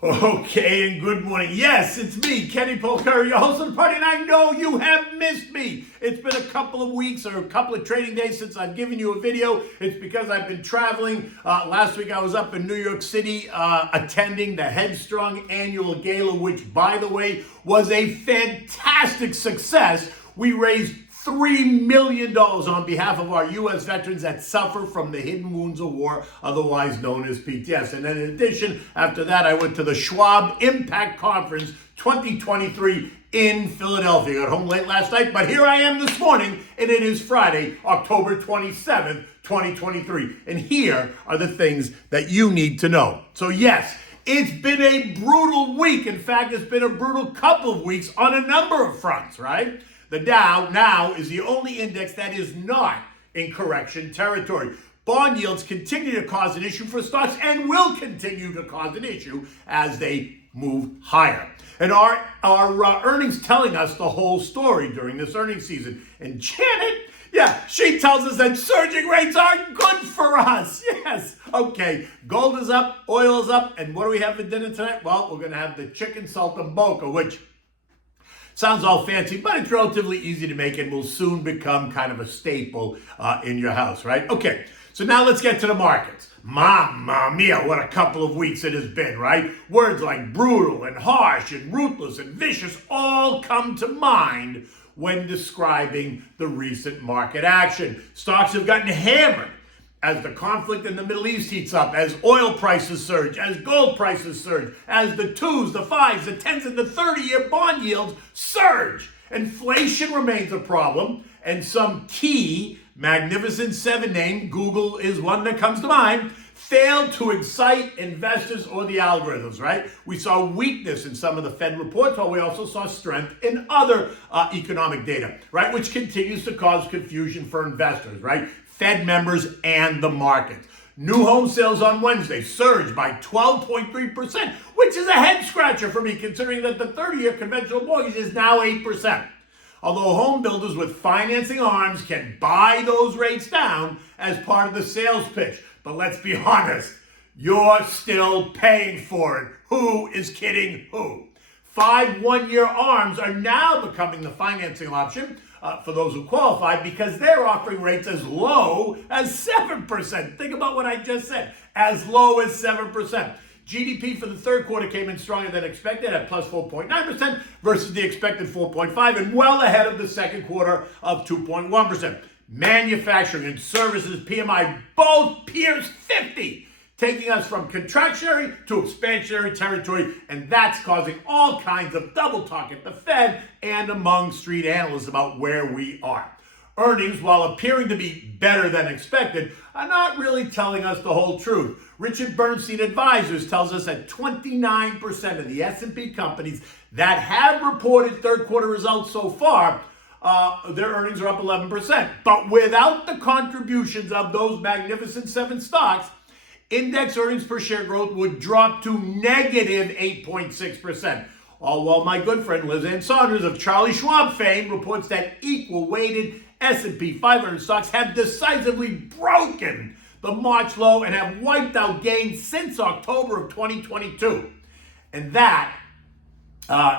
Okay, and good morning. Yes, it's me, ច្ចಖಖಖಖಖಛ, your host of the party, and I know you have missed me. It's been a couple of weeks or a couple of trading days since I've given you a video. It's because I've been traveling. Last week I was up in New York City attending the Headstrong annual gala, which, by the way, was a fantastic success. We raised $3 million on behalf of our U.S. veterans that suffer from the hidden wounds of war, otherwise known as PTS. And then in addition, after that, I went to the Schwab Impact Conference 2023 in Philadelphia. I got home late last night, but here I am this morning, and it is Friday, October 27th, 2023. And here are the things that you need to know. So yes, it's been a brutal week. In fact, it's been a brutal couple of weeks on a number of fronts, right? The Dow now is the only index that is not in correction territory. Bond yields continue to cause an issue for stocks and will continue to cause an issue as they move higher. And our earnings telling us the whole story during this earnings season. And Janet, she tells us that surging rates are good for us. Yes. Okay. Gold is up, oil is up, and what do we have for dinner tonight? Well, we're going to have the Chicken Saltimbocca, which sounds all fancy, but it's relatively easy to make and will soon become kind of a staple in your house, right? Okay, so now let's get to the markets. Mamma mia, what a couple of weeks it has been, right? Words like brutal and harsh and ruthless and vicious all come to mind when describing the recent market action. Stocks have gotten hammered as the conflict in the Middle East heats up, as oil prices surge, as gold prices surge, as the 2s, the 5s, the 10s, and the 30-year bond yields surge. Inflation remains a problem, and some key Magnificent Seven name, Google is one that comes to mind, failed to excite investors or the algorithms, right? We saw weakness in some of the Fed reports, while we also saw strength in other economic data, right? Which continues to cause confusion for investors, right? Fed members and the markets. New home sales on Wednesday surged by 12.3%, which is a head scratcher for me considering that the 30-year conventional mortgage is now 8%. Although home builders with financing arms can buy those rates down as part of the sales pitch. But let's be honest, you're still paying for it. Who is kidding who? 5 one-year arms are now becoming the financing option for those who qualify because they're offering rates as low as 7%. Think about what I just said, as low as 7%. GDP for the third quarter came in stronger than expected at plus 4.9% versus the expected 4.5% and well ahead of the second quarter of 2.1%. Manufacturing and services PMI both pierced 50. Taking us from contractionary to expansionary territory, and that's causing all kinds of double talk at the Fed and among street analysts about where we are. Earnings, while appearing to be better than expected, are not really telling us the whole truth. Richard Bernstein Advisors tells us that 29% of the S&P companies that have reported third quarter results so far, their earnings are up 11%. But without the contributions of those Magnificent Seven stocks, index earnings per share growth would drop to negative 8.6%. All while my good friend Liz Ann Saunders of Charlie Schwab fame reports that equal-weighted S&P 500 stocks have decisively broken the March low and have wiped out gains since October of 2022. And that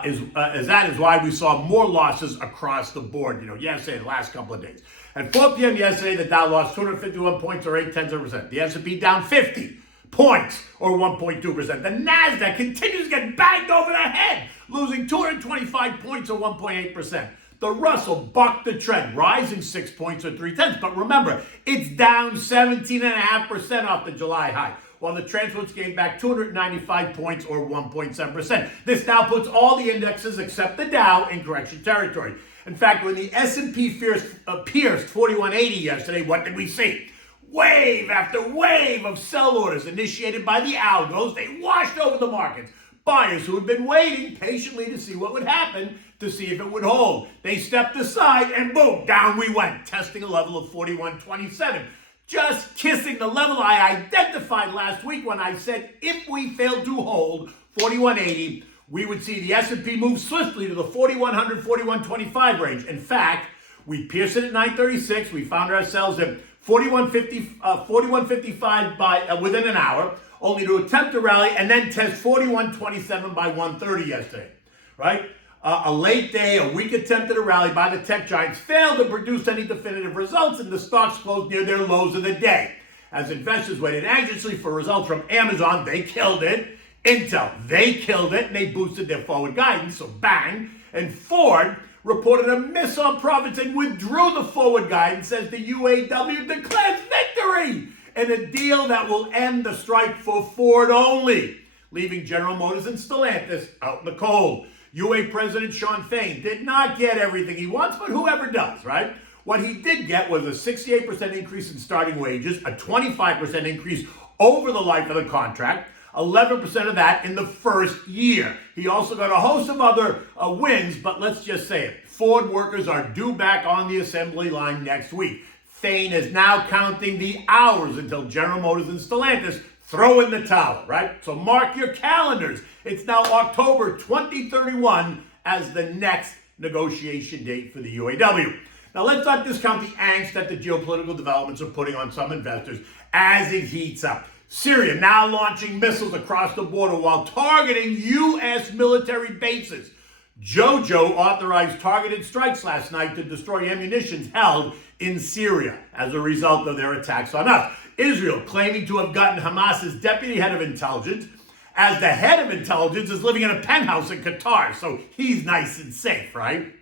is why we saw more losses across the board, yesterday, the last couple of days. At 4 p.m. yesterday, the Dow lost 251 points or 0.8%. The S&P down 50 points or 1.2%. The NASDAQ continues to get banged over the head, losing 225 points or 1.8%. The Russell bucked the trend, rising 6 points or 0.3%. But remember, it's down 17.5% off the July high, while the transfers gained back 295 points or 1.7%. This now puts all the indexes except the Dow in correction territory. In fact, when the S&P pierced 4180 yesterday, what did we see? Wave after wave of sell orders initiated by the algos. They washed over the markets. Buyers who had been waiting patiently to see what would happen, to see if it would hold. They stepped aside and boom, down we went, testing a level of 4127. Just kissing the level I identified last week when I said if we failed to hold 4180, we would see the S&P move swiftly to the 4100, 4125 range. In fact, we pierced it at 936. We found ourselves at 4155 by within an hour. only to attempt a rally and then test 41.27 by 1:30 yesterday, right? A late day, a weak attempt at a rally by the tech giants failed to produce any definitive results, and the stocks closed near their lows of the day. As investors waited anxiously for results from Amazon, they killed it. Intel, they killed it, and they boosted their forward guidance, so bang. And Ford reported a miss on profits and withdrew the forward guidance as the UAW declares victory in a deal that will end the strike for Ford only, leaving General Motors and Stellantis out in the cold. UA President Shawn Fain did not get everything he wants, but whoever does, right? What he did get was a 68% increase in starting wages, a 25% increase over the life of the contract, 11% of that in the first year. He also got a host of other wins, but let's just say it. Ford workers are due back on the assembly line next week. Fain is now counting the hours until General Motors and Stellantis throw in the towel, right? So mark your calendars. It's now October 2031 as the next negotiation date for the UAW. Now, let's not discount the angst that the geopolitical developments are putting on some investors as it heats up. Syria now launching missiles across the border while targeting U.S. military bases. JoJo authorized targeted strikes last night to destroy ammunition held in Syria as a result of their attacks on us. Israel claiming to have gotten Hamas's deputy head of intelligence, as the head of intelligence is living in a penthouse in Qatar, so he's nice and safe, right?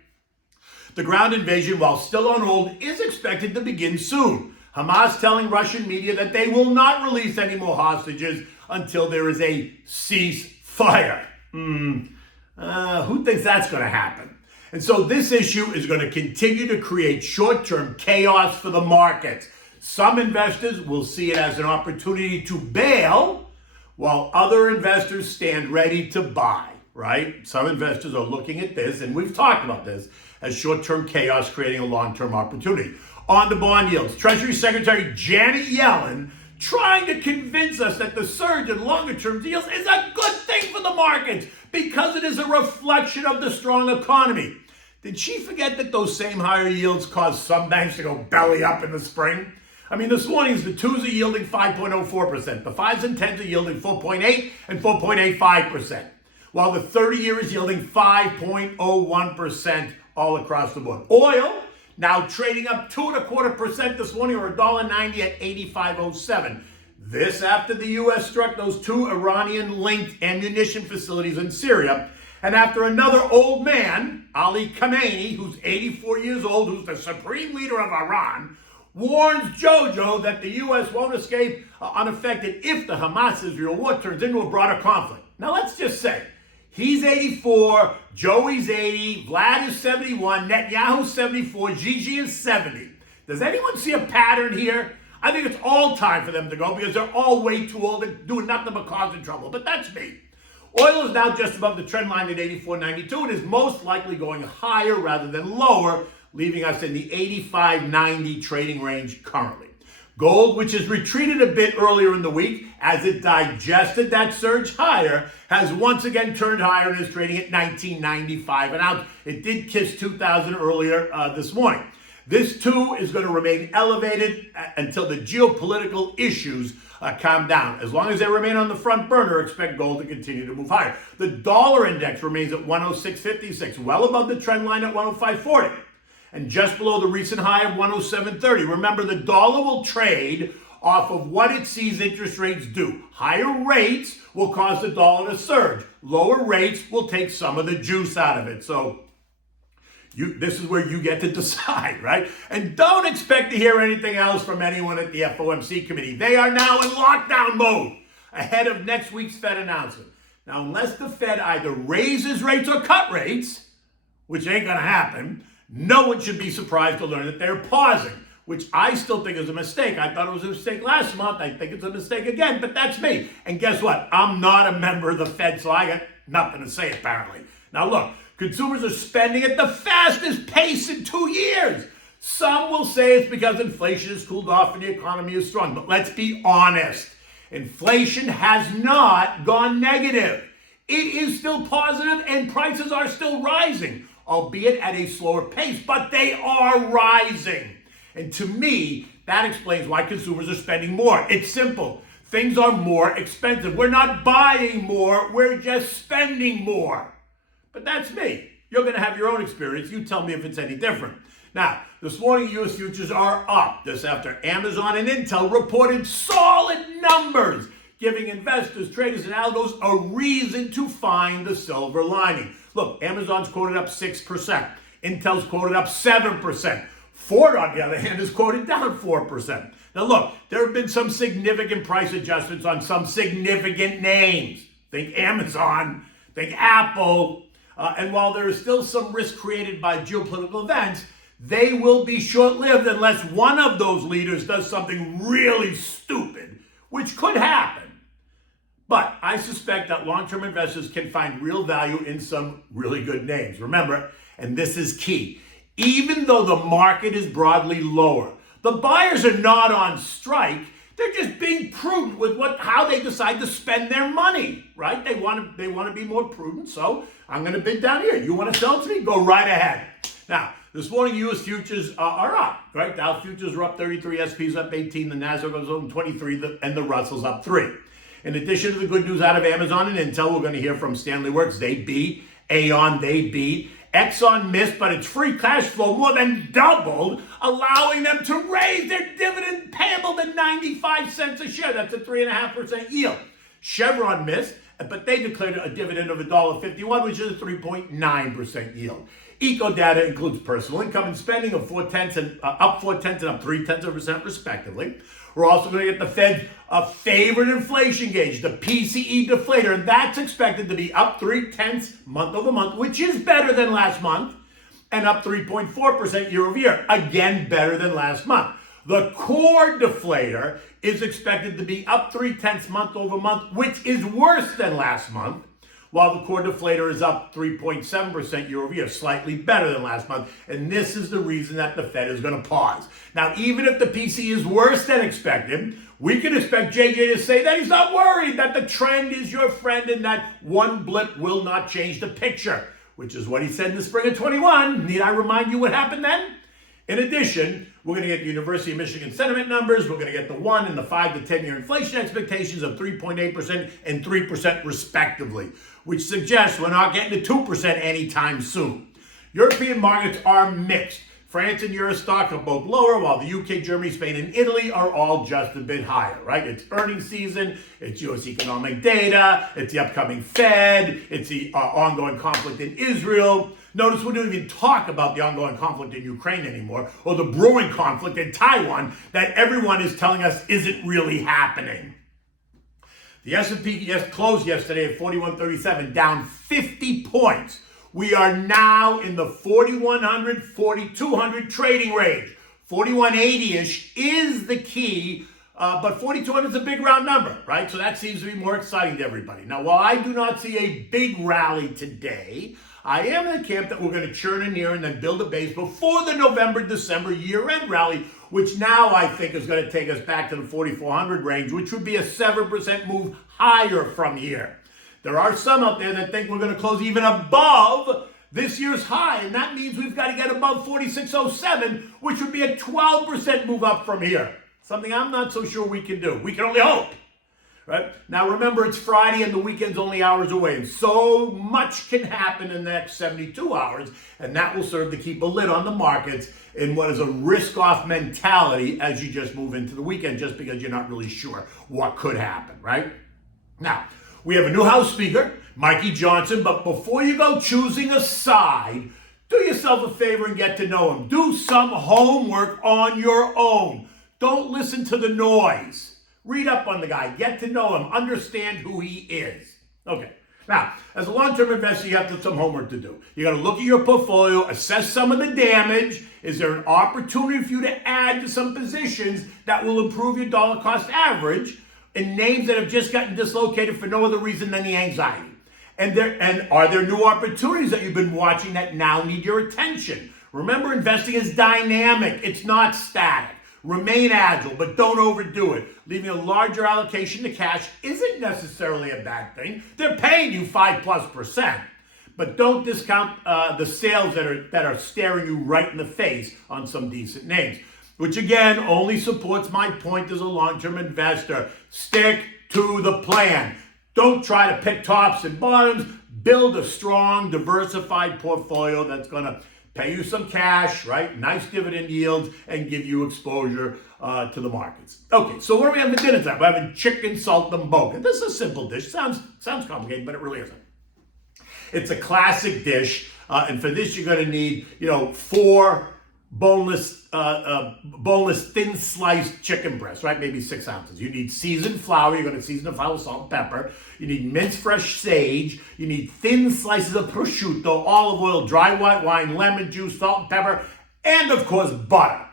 The ground invasion, while still on hold, is expected to begin soon. Hamas telling Russian media that they will not release any more hostages until there is a ceasefire. Who thinks that's going to happen? And so this issue is going to continue to create short-term chaos for the markets. Some investors will see it as an opportunity to bail, while other investors stand ready to buy, right? Some investors are looking at this, and we've talked about this, as short-term chaos creating a long-term opportunity. On the bond yields, Treasury Secretary Janet Yellen trying to convince us that the surge in longer-term yields is a good thing for the markets because it is a reflection of the strong economy. Did she forget that those same higher yields caused some banks to go belly up in the spring? I mean, this morning the 2s are yielding 5.04%. The 5s and 10s are yielding 4.8 and 4.85%, while the 30-year is yielding 5.01% all across the board. Oil now trading up 2.25% this morning, or $1.90 at 85.07. This after the U.S. struck those two Iranian-linked ammunition facilities in Syria, and after another old man, Ali Khamenei, who's 84 years old, who's the supreme leader of Iran, warns JoJo that the U.S. won't escape unaffected if the Hamas-Israel war turns into a broader conflict. Now, let's just say, he's 84, Joey's 80, Vlad is 71, Netanyahu's 74, Gigi is 70. Does anyone see a pattern here? I think it's all time for them to go because they're all way too old and doing nothing but causing trouble. But that's me. Oil is now just above the trend line at 84.92 and is most likely going higher rather than lower, leaving us in the 85.90 trading range currently. Gold, which has retreated a bit earlier in the week as it digested that surge higher, has once again turned higher and is trading at $19.95 an ounce. It did kiss 2,000 earlier this morning. This too is going to remain elevated until the geopolitical issues calm down. As long as they remain on the front burner, expect gold to continue to move higher. The dollar index remains at 106.56, well above the trend line at 105.40. And just below the recent high of 107.30. Remember, the dollar will trade off of what it sees interest rates do. Higher rates will cause the dollar to surge. Lower rates will take some of the juice out of it. So this is where you get to decide, right? And don't expect to hear anything else from anyone at the FOMC committee. They are now in lockdown mode ahead of next week's Fed announcement. Now, unless the Fed either raises rates or cut rates, which ain't going to happen, no one should be surprised to learn that they're pausing, which I still think is a mistake. I thought it was a mistake last month. I think it's a mistake again, but that's me. And guess what? I'm not a member of the Fed, so I got nothing to say, apparently. Now, look, consumers are spending at the fastest pace in 2 years. Some will say it's because inflation has cooled off and the economy is strong. But let's be honest. Inflation has not gone negative. It is still positive and prices are still rising, albeit at a slower pace, but they are rising. And to me, that explains why consumers are spending more. It's simple. things are more expensive. We're not buying more, we're just spending more. But that's me. You're going to have your own experience. You tell me if it's any different. Now, this morning, U.S. futures are up. This after Amazon and Intel reported solid numbers, giving investors, traders, and algos a reason to find the silver lining. Look, Amazon's quoted up 6%. Intel's quoted up 7%. Ford, on the other hand, is quoted down 4%. Now, look, there have been some significant price adjustments on some significant names. Think Amazon, think Apple. And while there is still some risk created by geopolitical events, they will be short-lived unless one of those leaders does something really stupid, which could happen. But I suspect that long-term investors can find real value in some really good names. Remember, and this is key, even though the market is broadly lower, the buyers are not on strike. They're just being prudent with how they decide to spend their money, right? They want to be more prudent, so I'm going to bid down here. You want to sell to me? Go right ahead. Now, this morning, U.S. futures are up, right? Dow futures are up 33, S&P's up 18, the Nasdaq goes up 23, and the Russell's up 3. In addition to the good news out of Amazon and Intel, we're going to hear from Stanley Works. They beat. Aon, they beat. Exxon missed, but its free cash flow more than doubled, allowing them to raise their dividend payable to 95 cents a share. That's a 3.5% yield. Chevron missed, but they declared a dividend of $1.51, which is a 3.9% yield. Eco data includes personal income and spending of up 0.4% and up 0.3% respectively. We're also going to get the Fed's favorite inflation gauge, the PCE deflator, and that's expected to be up 0.3 month over month, which is better than last month, and up 3.4% year over year, again better than last month. The core deflator is expected to be up 0.3 month over month, which is worse than last month, while the core deflator is up 3.7% year over year, slightly better than last month. And this is the reason that the Fed is going to pause. Now, even if the PCE is worse than expected, we can expect JJ to say that he's not worried, that the trend is your friend, and that one blip will not change the picture, which is what he said in the spring of 21. Need I remind you what happened then? In addition, we're going to get the University of Michigan sentiment numbers. We're going to get the 1 and the 5 to 10-year inflation expectations of 3.8% and 3% respectively, which suggests we're not getting to 2% anytime soon. European markets are mixed. France and Eurostock are both lower, while the UK, Germany, Spain, and Italy are all just a bit higher, right? It's earnings season, it's U.S. economic data, it's the upcoming Fed, it's the ongoing conflict in Israel. Notice we don't even talk about the ongoing conflict in Ukraine anymore, or the brewing conflict in Taiwan that everyone is telling us isn't really happening. The S&P closed yesterday at 4137, down 50 points. We are now in the 4,100, 4,200 trading range. 4,180-ish is the key, but 4,200 is a big round number, right? So that seems to be more exciting to everybody. Now, while I do not see a big rally today, I am in the camp that we're going to churn in here and then build a base before the November-December year-end rally, which now I think is going to take us back to the 4,400 range, which would be a 7% move higher from here. There are some out there that think we're going to close even above this year's high, and that means we've got to get above 4607, which would be a 12% move up from here. Something I'm not so sure we can do. We can only hope. Right? Now remember, it's Friday and the weekend's only hours away, and so much can happen in the next 72 hours, and that will serve to keep a lid on the markets in what is a risk-off mentality as you just move into the weekend, just because you're not really sure what could happen, right? Now, we have a new House Speaker, Mikey Johnson, but before you go choosing a side, do yourself a favor and get to know him. Do some homework on your own. Don't listen to the noise. Read up on the guy, get to know him, understand who he is. Okay, now, as a long-term investor, you have some homework to do. You got to look at your portfolio, assess some of the damage. Is there an opportunity for you to add to some positions that will improve your dollar cost average in names that have just gotten dislocated for no other reason than the anxiety? And are there new opportunities that you've been watching that now need your attention? Remember, investing is dynamic. It's not static. Remain agile, but don't overdo it. Leaving a larger allocation to cash isn't necessarily a bad thing. They're paying you 5+%. But don't discount the sales that are staring you right in the face on some decent names. which again only supports my point as a long-term investor. Stick to the plan. Don't try to pick tops and bottoms. Build a strong, diversified portfolio that's going to pay you some cash, right? Nice dividend yields, and give you exposure to the markets. Okay, so what are we having for dinner tonight? We're having chicken saltimbocca. This is a simple dish. Sounds complicated, but it really isn't. It's a classic dish, and for this you're going to need, 4 boneless, thin sliced chicken breasts, right? Maybe 6 ounces. You need seasoned flour. You're going to season the flour with salt and pepper. You need minced fresh sage. You need thin slices of prosciutto, olive oil, dry white wine, lemon juice, salt and pepper, and of course butter.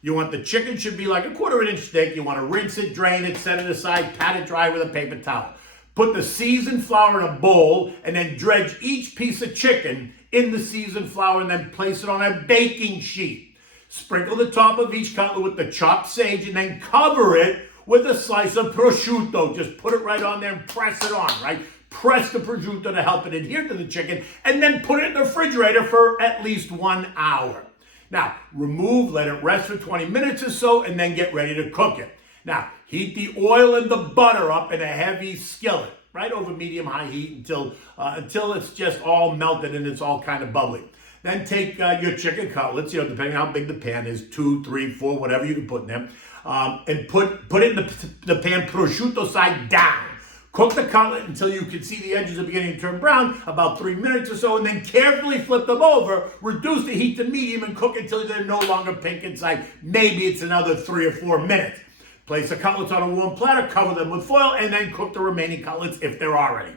You want the chicken should be like a 1/4 inch thick. You want to rinse it, drain it, set it aside, pat it dry with a paper towel. Put the seasoned flour in a bowl and then dredge each piece of chicken in the seasoned flour and then place it on a baking sheet. Sprinkle the top of each cutlet with the chopped sage and then cover it with a slice of prosciutto. Just put it right on there and press it on, right? Press the prosciutto to help it adhere to the chicken and then put it in the refrigerator for at least 1 hour. Now, let it rest for 20 minutes or so and then get ready to cook it. Now, heat the oil and the butter up in a heavy skillet, right over medium-high heat until it's just all melted and it's all kind of bubbly. Then take your chicken cutlets, depending on how big the pan is, 2, 3, 4, whatever you can put in there, and put it in the pan prosciutto side down. Cook the cutlet until you can see the edges are beginning to turn brown, about 3 minutes or so, and then carefully flip them over. Reduce the heat to medium and cook until they're no longer pink inside. Maybe it's another 3 or 4 minutes. Place the cutlets on a warm platter, cover them with foil, and then cook the remaining cutlets if they're already.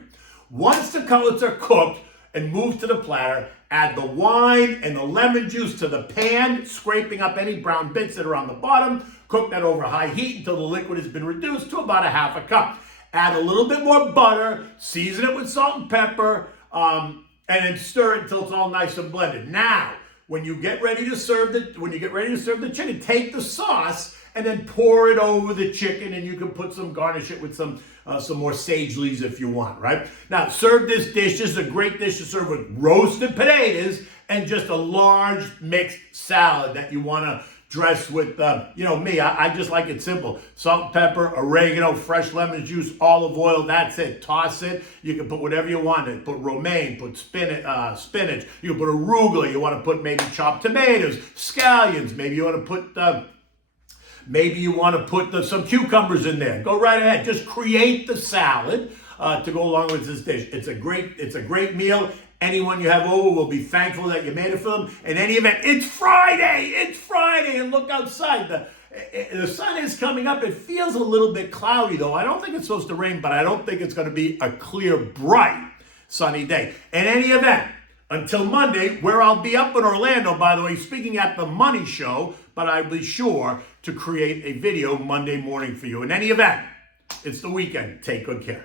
Once the cutlets are cooked and moved to the platter, add the wine and the lemon juice to the pan, scraping up any brown bits that are on the bottom. Cook that over high heat until the liquid has been reduced to about 1/2 cup. Add a little bit more butter, season it with salt and pepper, and then stir it until it's all nice and blended. Now, when you get ready to serve the chicken, take the sauce and then pour it over the chicken, and you can garnish it with some more sage leaves if you want, right? Now, serve this dish. This is a great dish to serve with roasted potatoes and just a large mixed salad that you want to dress with, me, I just like it simple. Salt, pepper, oregano, fresh lemon juice, olive oil, that's it. Toss it. You can put whatever you want in it. Put romaine, put spinach. You can put arugula. You want to put maybe chopped tomatoes, scallions. Maybe you want to put some cucumbers in there. Go right ahead. Just create the salad to go along with this dish. It's a great meal. Anyone you have over will be thankful that you made it for them. In any event, it's Friday, and look outside. The sun is coming up. It feels a little bit cloudy, though. I don't think it's supposed to rain, but I don't think it's going to be a clear, bright, sunny day. In any event, until Monday, where I'll be up in Orlando, by the way, speaking at the Money Show, but I'll be sure to create a video Monday morning for you. In any event, it's the weekend. Take good care.